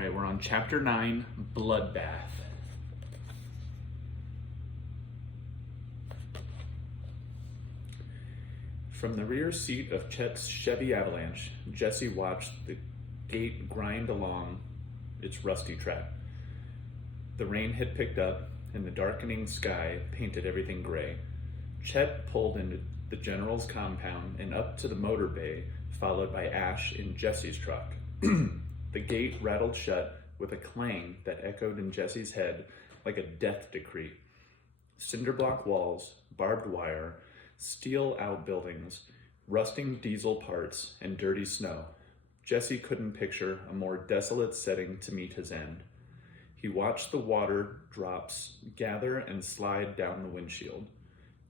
right, we're on chapter 9, Bloodbath. From the rear seat of Chet's Chevy Avalanche, Jesse watched the gate grind along its rusty track. The rain had picked up, and the darkening sky painted everything gray. Chet pulled into the general's compound and up to the motor bay, followed by Ash in Jesse's truck. The gate rattled shut with a clang that echoed in Jesse's head like a death decree. Cinderblock walls, barbed wire, steel outbuildings, rusting diesel parts, and dirty snow. Jesse couldn't picture a more desolate setting to meet his end. He watched the water drops gather and slide down the windshield.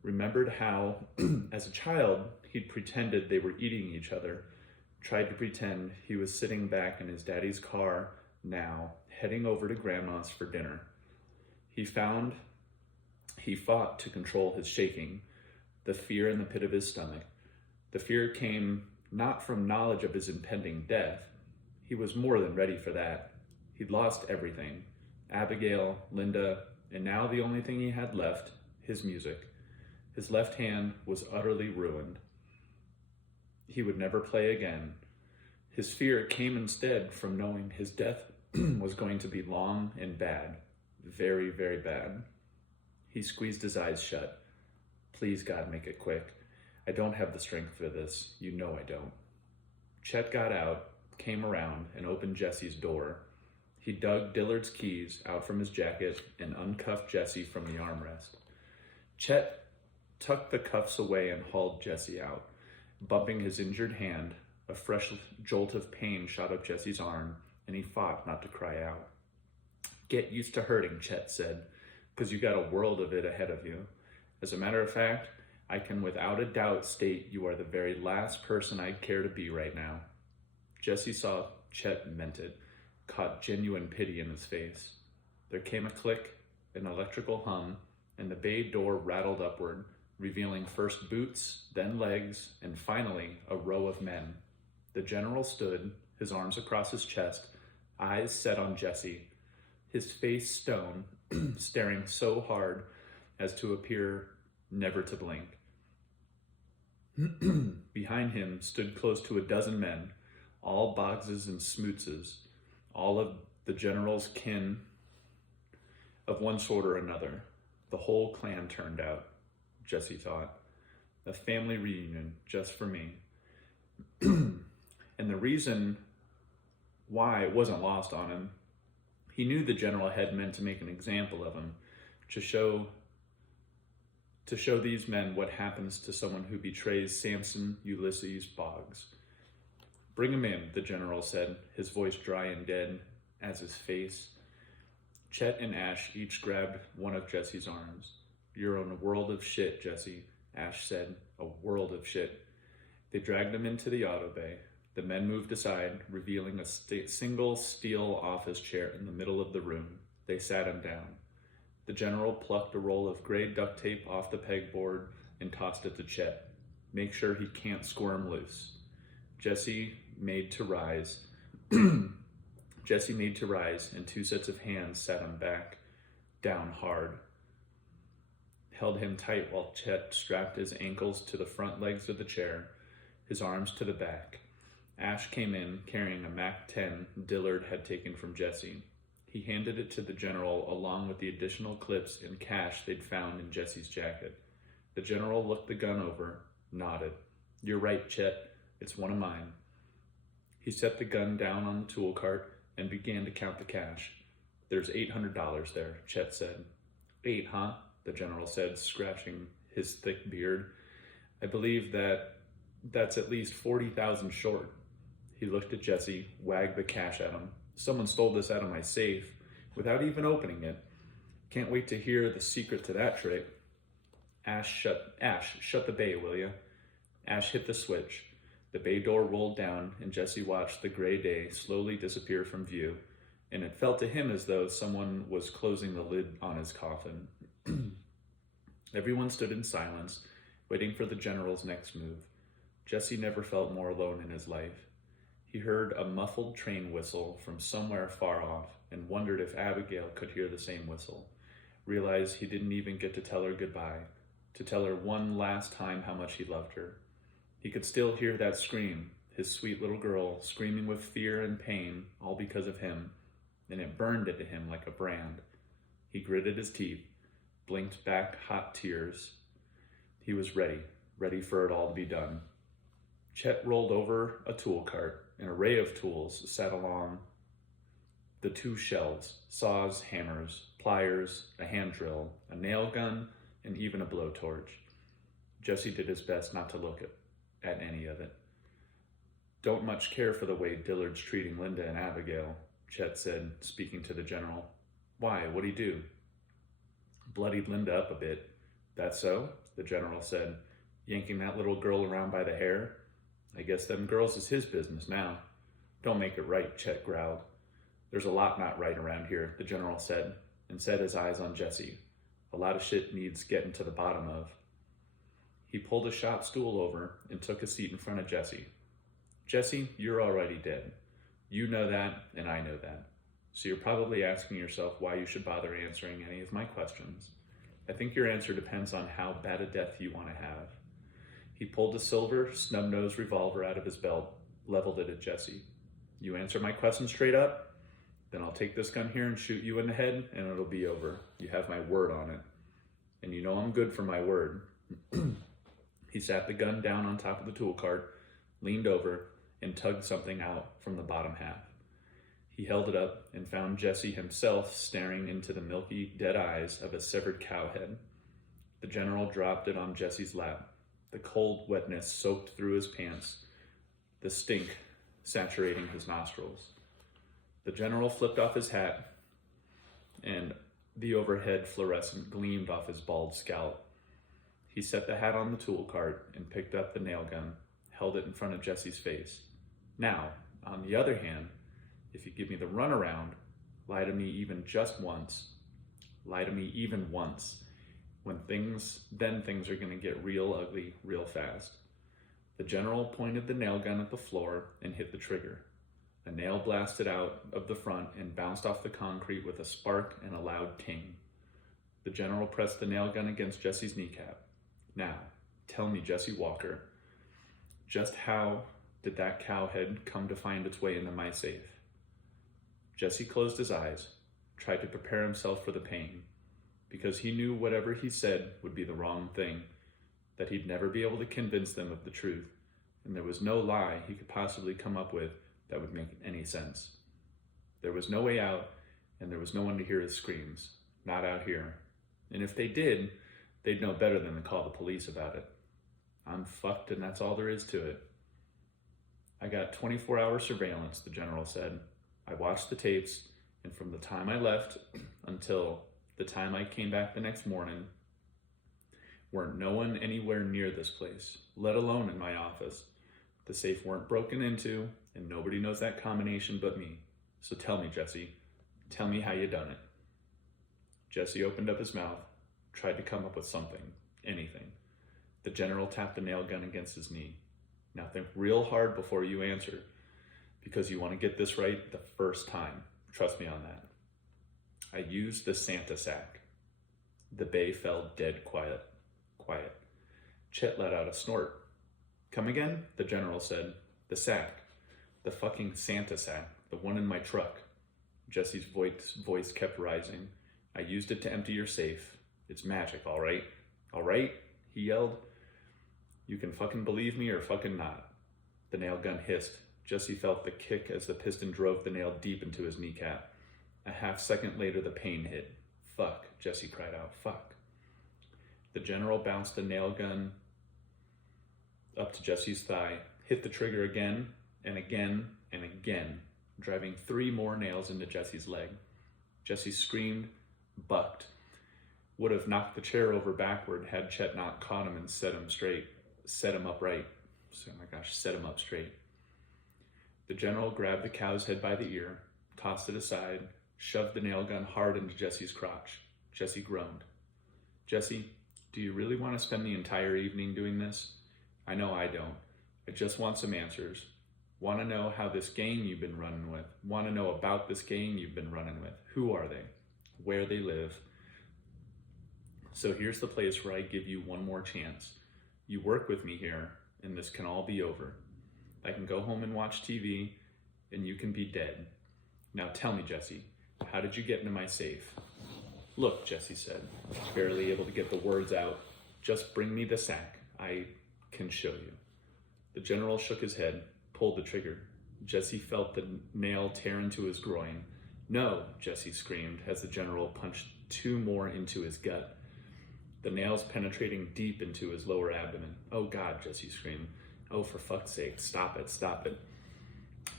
Remembered how, as a child, he'd pretended they were eating each other, tried to pretend he was sitting back in his daddy's car now, heading over to Grandma's for dinner. He fought to control his shaking, the fear in the pit of his stomach. The fear came not from knowledge of his impending death. He was more than ready for that. He'd lost everything. Abigail, Linda, and now the only thing he had left, his music. His left hand was utterly ruined. He would never play again. His fear came instead from knowing his death was going to be long and bad. Very, very bad. He squeezed his eyes shut. Please, God, make it quick. I don't have the strength for this. You know I don't. Chet got out, came around, and opened Jesse's door. He dug Dillard's keys out from his jacket and uncuffed Jesse from the armrest. Chet tucked the cuffs away and hauled Jesse out. Bumping his injured hand, a fresh jolt of pain shot up Jesse's arm, and he fought not to cry out. Get used to hurting, Chet said, because you got a world of it ahead of you. As a matter of fact, I can without a doubt state you are the very last person I'd care to be right now. Jesse saw Chet meant it, caught genuine pity in his face. There came a click, an electrical hum, and the bay door rattled upward, revealing first boots, then legs, and finally a row of men. The general stood, his arms across his chest, eyes set on Jesse, his face stone, staring so hard as to appear never to blink. Behind him stood close to a dozen men, all Boggses and Smootzes, all of the general's kin of one sort or another. The whole clan turned out, Jesse thought. A family reunion just for me. And the reason why it wasn't lost on him. He knew the general had meant to make an example of him, to show these men what happens to someone who betrays Samson Ulysses Boggs. Bring him in, the general said, his voice dry and dead as his face. Chet and Ash each grabbed one of Jesse's arms. You're in a world of shit, Jesse, Ash said, a world of shit. They dragged him into the auto bay. The men moved aside, revealing a single steel office chair in the middle of the room. They sat him down. The general plucked a roll of gray duct tape off the pegboard and tossed it to Chet. Make sure he can't squirm loose. Jesse made to rise, and two sets of hands sat him back, down hard. Held him tight while Chet strapped his ankles to the front legs of the chair, his arms to the back. Ash came in carrying a MAC-10 Dillard had taken from Jesse. He handed it to the general along with the additional clips and cash they'd found in Jesse's jacket. The general looked the gun over, nodded. You're right, Chet. It's one of mine. He set the gun down on the tool cart and began to count the cash. There's $800 there, Chet said. 8, huh? The general said, scratching his thick beard. I believe that's at least 40,000 short. He looked at Jesse, wagged the cash at him. Someone stole this out of my safe without even opening it. Can't wait to hear the secret to that trick. Ash, shut the bay, will ya? Ash hit the switch. The bay door rolled down, and Jesse watched the gray day slowly disappear from view, and it felt to him as though someone was closing the lid on his coffin. Everyone stood in silence, waiting for the general's next move. Jesse never felt more alone in his life. He heard a muffled train whistle from somewhere far off and wondered if Abigail could hear the same whistle. Realized he didn't even get to tell her goodbye, to tell her one last time how much he loved her. He could still hear that scream, his sweet little girl screaming with fear and pain, all because of him, and it burned into him like a brand. He gritted his teeth, blinked back hot tears. He was ready for it all to be done. Chet rolled over a tool cart. An array of tools sat along the two shelves: saws, hammers, pliers, a hand drill, a nail gun, and even a blowtorch. Jesse did his best not to look at any of it. "Don't much care for the way Dillard's treating Linda and Abigail," Chet said, speaking to the general. "Why, what'd he do?" "Bloodied Linda up a bit." "That so?" the general said, yanking that little girl around by the hair. "I guess them girls is his business now." "Don't make it right," Chet growled. "There's a lot not right around here," the general said, and set his eyes on Jesse. "A lot of shit needs getting to the bottom of." He pulled a shop stool over and took a seat in front of Jesse. "Jesse, you're already dead. You know that, and I know that. So you're probably asking yourself why you should bother answering any of my questions. I think your answer depends on how bad a death you want to have." He pulled a silver, snub-nosed revolver out of his belt, leveled it at Jesse. "You answer my question straight up, then I'll take this gun here and shoot you in the head, and it'll be over. You have my word on it. And you know I'm good for my word." He sat the gun down on top of the tool cart, leaned over, and tugged something out from the bottom half. He held it up and found Jesse himself staring into the milky, dead eyes of a severed cow head. The general dropped it on Jesse's lap. The cold wetness soaked through his pants, the stink saturating his nostrils. The general flipped off his hat, and the overhead fluorescent gleamed off his bald scalp. He set the hat on the tool cart and picked up the nail gun, held it in front of Jesse's face. "Now, on the other hand, if you give me the runaround, lie to me even just once, lie to me even once, then things are going to get real ugly real fast." The general pointed the nail gun at the floor and hit the trigger. A nail blasted out of the front and bounced off the concrete with a spark and a loud ting. The general pressed the nail gun against Jesse's kneecap. "Now, tell me, Jesse Walker, just how did that cow head come to find its way into my safe?" Jesse closed his eyes, tried to prepare himself for the pain, because he knew whatever he said would be the wrong thing, that he'd never be able to convince them of the truth, and there was no lie he could possibly come up with that would make any sense. There was no way out, and there was no one to hear his screams, not out here. And if they did, they'd know better than to call the police about it. "I'm fucked, and that's all there is to it." "I got 24-hour surveillance," the general said. "I watched the tapes, and from the time I left until the time I came back the next morning, weren't no one anywhere near this place, let alone in my office. The safe weren't broken into, and nobody knows that combination but me. So tell me, Jesse, tell me how you done it." Jesse opened up his mouth, tried to come up with something, anything. The general tapped the nail gun against his knee. "Now think real hard before you answer, because you want to get this right the first time. Trust me on that." "I used the Santa sack." The bay fell dead quiet. Chet let out a snort. "Come again?" the general said. "The sack. The fucking Santa sack. The one in my truck." Jesse's voice kept rising. "I used it to empty your safe. It's magic, all right? All right?" he yelled. "You can fucking believe me or fucking not." The nail gun hissed. Jesse felt the kick as the piston drove the nail deep into his kneecap. A half second later, the pain hit. "Fuck," Jesse cried out. "Fuck." The general bounced the nail gun up to Jesse's thigh, hit the trigger again and again and again, driving 3 more nails into Jesse's leg. Jesse screamed, bucked, would have knocked the chair over backward had Chet not caught him and set him up straight. The general grabbed the cow's head by the ear, tossed it aside, shoved the nail gun hard into Jesse's crotch. Jesse groaned. "Jesse, do you really want to spend the entire evening doing this? I know I don't. I just want some answers. Want to know how this gang you've been running with. Want to know about this gang you've been running with. Who are they? Where they live. So here's the place where I give you one more chance. You work with me here, and this can all be over. I can go home and watch TV, and you can be dead. Now tell me, Jesse, how did you get into my safe? Look, Jesse said, barely able to get the words out. Just bring me the sack. I can show you. The general shook his head, pulled the trigger. Jesse felt the nail tear into his groin. No, Jesse screamed as the general punched 2 more into his gut, the nails penetrating deep into his lower abdomen. Oh God, Jesse screamed. Oh, for fuck's sake, stop it, stop it.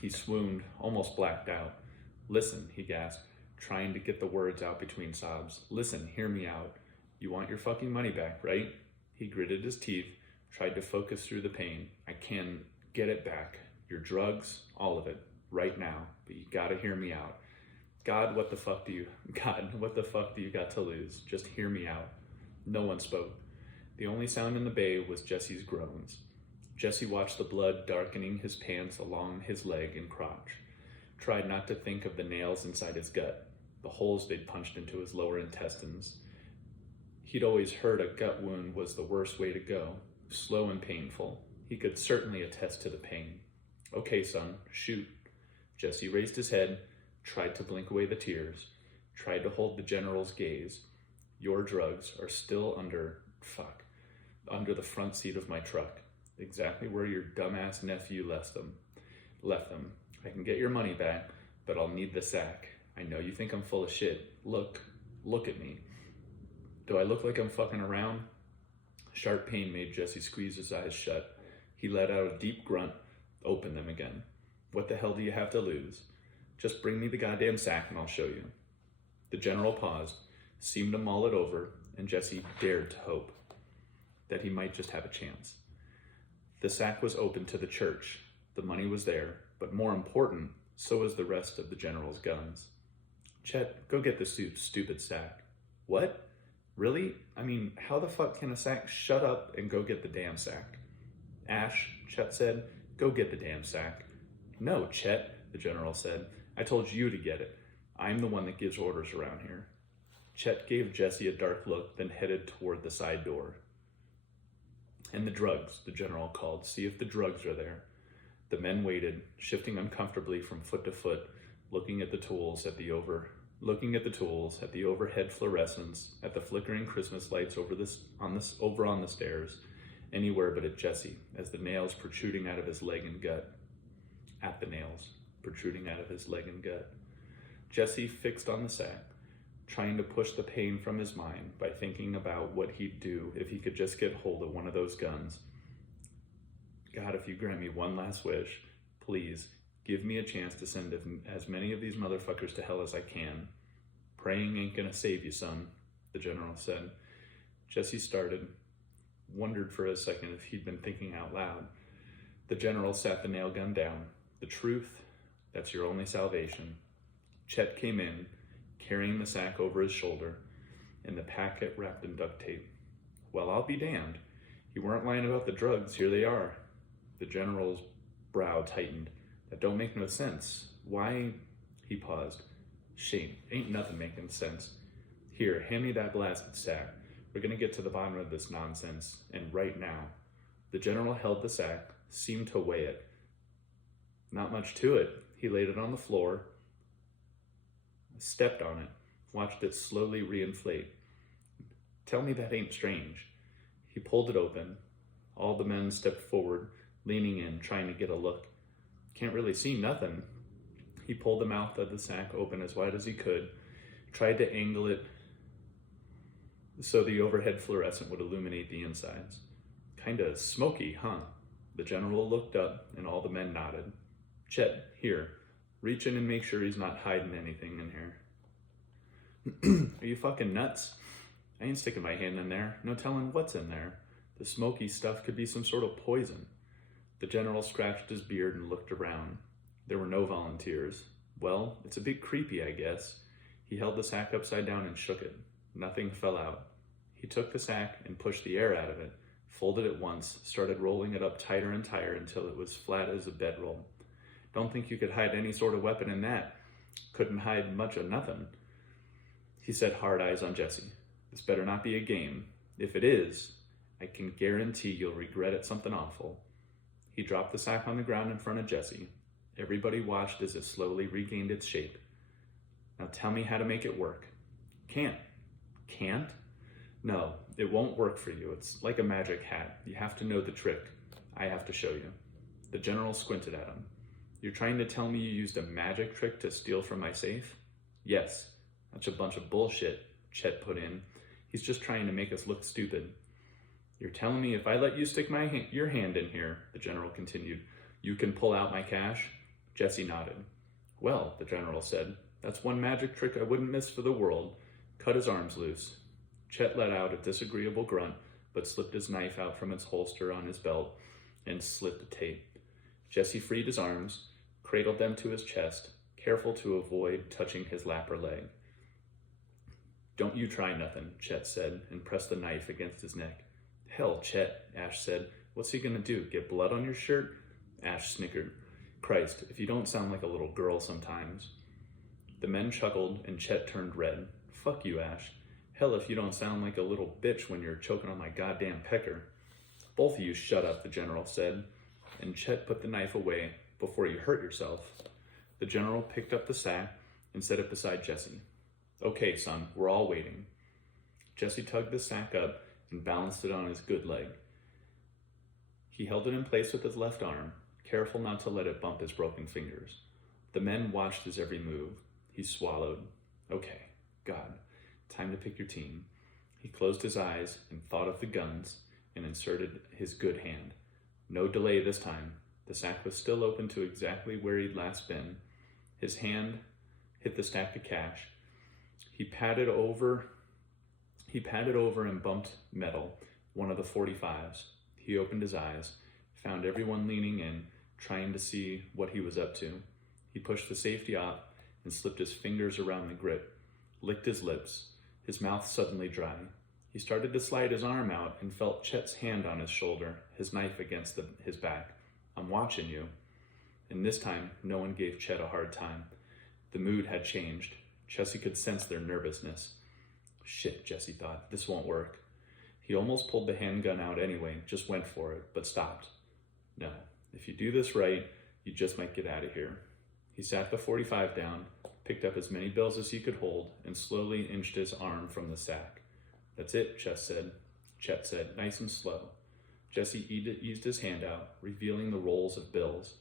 He swooned, almost blacked out. Listen, he gasped, trying to get the words out between sobs. Listen, hear me out. You want your fucking money back, right? He gritted his teeth, tried to focus through the pain. I can get it back. Your drugs, all of it, right now. But you gotta hear me out. God, what the fuck do you got to lose? Just hear me out. No one spoke. The only sound in the bay was Jesse's groans. Jesse watched the blood darkening his pants along his leg and crotch. Tried not to think of the nails inside his gut, the holes they'd punched into his lower intestines. He'd always heard a gut wound was the worst way to go, slow and painful. He could certainly attest to the pain. Okay, son, shoot. Jesse raised his head, tried to blink away the tears, tried to hold the general's gaze. Your drugs are still under the front seat of my truck, exactly where your dumbass nephew left them. I can get your money back, but I'll need the sack. I know you think I'm full of shit. Look at me. Do I look like I'm fucking around? Sharp pain made Jesse squeeze his eyes shut. He let out a deep grunt, opened them again. What the hell do you have to lose? Just bring me the goddamn sack and I'll show you. The general paused, seemed to mull it over, and Jesse dared to hope that he might just have a chance. The sack was open to the church. The money was there, but more important, so was the rest of the general's guns. Chet, go get the stupid sack. What? Really? I mean, how the fuck can a sack shut up and go get the damn sack? Ash, Chet said, go get the damn sack. No, Chet, the general said. I told you to get it. I'm the one that gives orders around here. Chet gave Jesse a dark look, then headed toward the side door. And the drugs, the general called. See if the drugs are there. The men waited, shifting uncomfortably from foot to foot, looking at the tools, at the overhead fluorescents, at the flickering Christmas lights over on the stairs, anywhere but at Jesse, as the nails protruding out of his leg and gut. At the nails protruding out of his leg and gut. Jesse fixed on the sack, trying to push the pain from his mind by thinking about what he'd do if he could just get hold of one of those guns. God, if you grant me one last wish, please give me a chance to send as many of these motherfuckers to hell as I can. Praying ain't gonna save you, son, the general said. Jesse started, wondered for a second if he'd been thinking out loud. The general sat the nail gun down. The truth, that's your only salvation. Chet came in, carrying the sack over his shoulder, and the packet wrapped in duct tape. Well, I'll be damned. You weren't lying about the drugs. Here they are. The general's brow tightened. That don't make no sense. Why? He paused. Shane, ain't nothing making sense. Here, hand me that blasted sack. We're gonna get to the bottom of this nonsense, and right now. The general held the sack, seemed to weigh it. Not much to it. He laid it on the floor, stepped on it, watched it slowly reinflate. Tell me that ain't strange. He pulled it open. All the men stepped forward, leaning in, trying to get a look. Can't really see nothing. He pulled the mouth of the sack open as wide as he could, tried to angle it so the overhead fluorescent would illuminate the insides. Kinda smoky, huh? The general looked up and all the men nodded. Chet, here, reach in and make sure he's not hiding anything in here. Are you fucking nuts? I ain't sticking my hand in there. No telling what's in there. The smoky stuff could be some sort of poison. The general scratched his beard and looked around. There were no volunteers. Well, it's a bit creepy, I guess. He held the sack upside down and shook it. Nothing fell out. He took the sack and pushed the air out of it, folded it once, started rolling it up tighter and tighter until it was flat as a bedroll. Don't think you could hide any sort of weapon in that. Couldn't hide much of nothing. He set hard eyes on Jesse. This better not be a game. If it is, I can guarantee you'll regret it something awful. He dropped the sack on the ground in front of Jesse. Everybody watched as it slowly regained its shape. Now tell me how to make it work. Can't. Can't? No, it won't work for you. It's like a magic hat. You have to know the trick. I have to show you. The general squinted at him. You're trying to tell me you used a magic trick to steal from my safe? Yes. That's a bunch of bullshit, Chet put in. He's just trying to make us look stupid. You're telling me if I let you stick your hand in here, the general continued, you can pull out my cash? Jesse nodded. Well, the general said, that's one magic trick I wouldn't miss for the world. Cut his arms loose. Chet let out a disagreeable grunt, but slipped his knife out from its holster on his belt and slit the tape. Jesse freed his arms, cradled them to his chest, careful to avoid touching his lap or leg. Don't you try nothing, Chet said, and pressed the knife against his neck. Hell, Chet, Ash said. What's he gonna do, get blood on your shirt? Ash snickered. Christ, if you don't sound like a little girl sometimes. The men chuckled, and Chet turned red. Fuck you, Ash. Hell, if you don't sound like a little bitch when you're choking on my goddamn pecker. Both of you shut up, the general said, and Chet put the knife away before you hurt yourself. The general picked up the sack and set it beside Jesse. Okay, son, we're all waiting. Jesse tugged the sack up and balanced it on his good leg. He held it in place with his left arm, careful not to let it bump his broken fingers. The men watched his every move. He swallowed. Okay, God, time to pick your team. He closed his eyes and thought of the guns and inserted his good hand. No delay this time. The sack was still open to exactly where he'd last been. His hand hit the stack of cash. He patted over and bumped metal, one of the 45s. He opened his eyes, found everyone leaning in, trying to see what he was up to. He pushed the safety up and slipped his fingers around the grip, licked his lips, his mouth suddenly dry. He started to slide his arm out and felt Chet's hand on his shoulder, his knife against his back. I'm watching you. And this time, no one gave Chet a hard time. The mood had changed. Jesse could sense their nervousness. Shit, Jesse thought, this won't work. He almost pulled the handgun out anyway, just went for it, but stopped. No, if you do this right, you just might get out of here. He sat the 45 down, picked up as many bills as he could hold, and slowly inched his arm from the sack. That's it, Chet said, nice and slow. Jesse eased his hand out, revealing the rolls of bills.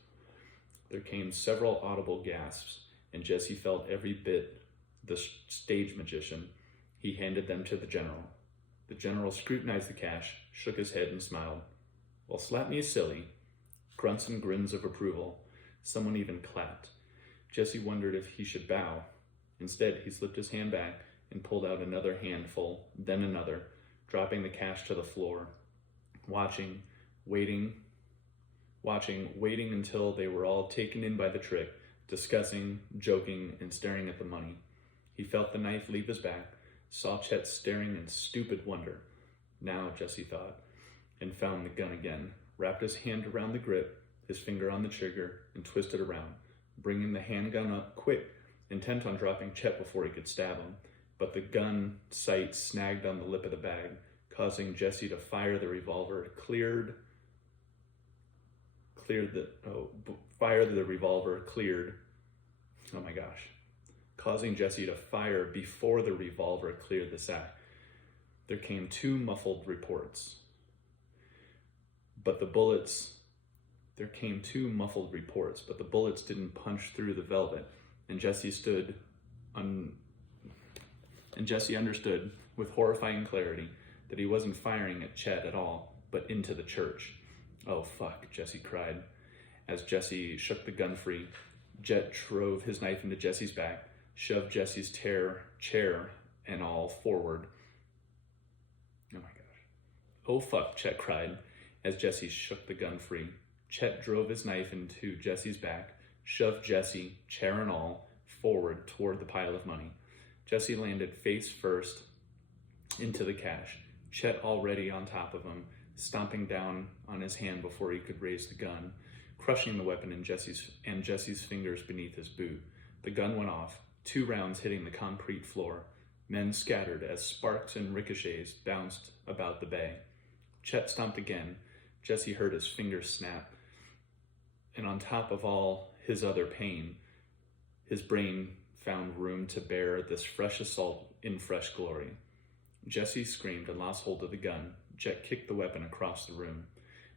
There came several audible gasps, and Jesse felt every bit the stage magician. He handed them to the general. The general scrutinized the cash, shook his head, and smiled. Well, slap me silly. Grunts and grins of approval. Someone even clapped. Jesse wondered if he should bow. Instead, he slipped his hand back and pulled out another handful, then another, dropping the cash to the floor. Waiting until they were all taken in by the trick, discussing, joking, and staring at the money. He felt the knife leave his back, saw Chet staring in stupid wonder. Now, Jesse thought, and found the gun again, wrapped his hand around the grip, his finger on the trigger, and twisted around, bringing the handgun up quick, intent on dropping Chet before he could stab him. But the gun sight snagged on the lip of the bag, causing Jesse to fire the revolver, causing Jesse to fire before the revolver cleared the sack. There came two muffled reports, but the bullets didn't punch through the velvet, and Jesse understood with horrifying clarity that he wasn't firing at Chet at all, but into the church. Oh fuck, Jesse cried. As Jesse shook the gun free, Chet drove his knife into Jesse's back, shoved Jesse's chair and all forward. Oh my gosh. Oh fuck, Chet cried as Jesse shook the gun free. Chet drove his knife into Jesse's back, shoved Jesse, chair and all, forward toward the pile of money. Jesse landed face first into the cash, Chet already on top of him, stomping down on his hand before he could raise the gun. crushing the weapon in Jesse's fingers beneath his boot. The gun went off, 2 rounds hitting the concrete floor. Men scattered as sparks and ricochets bounced about the bay. Chet stomped again. Jesse heard his fingers snap. And on top of all his other pain, his brain found room to bear this fresh assault in fresh glory. Jesse screamed and lost hold of the gun. Chet kicked the weapon across the room.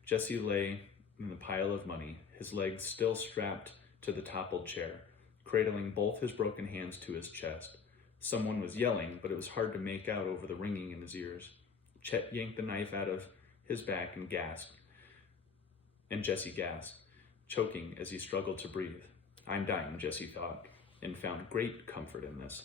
Jesse lay in the pile of money, his legs still strapped to the toppled chair, cradling both his broken hands to his chest. Someone was yelling, but it was hard to make out over the ringing in his ears. Chet yanked the knife out of his back and gasped, and Jesse gasped, choking as he struggled to breathe. I'm dying, Jesse thought, and found great comfort in this.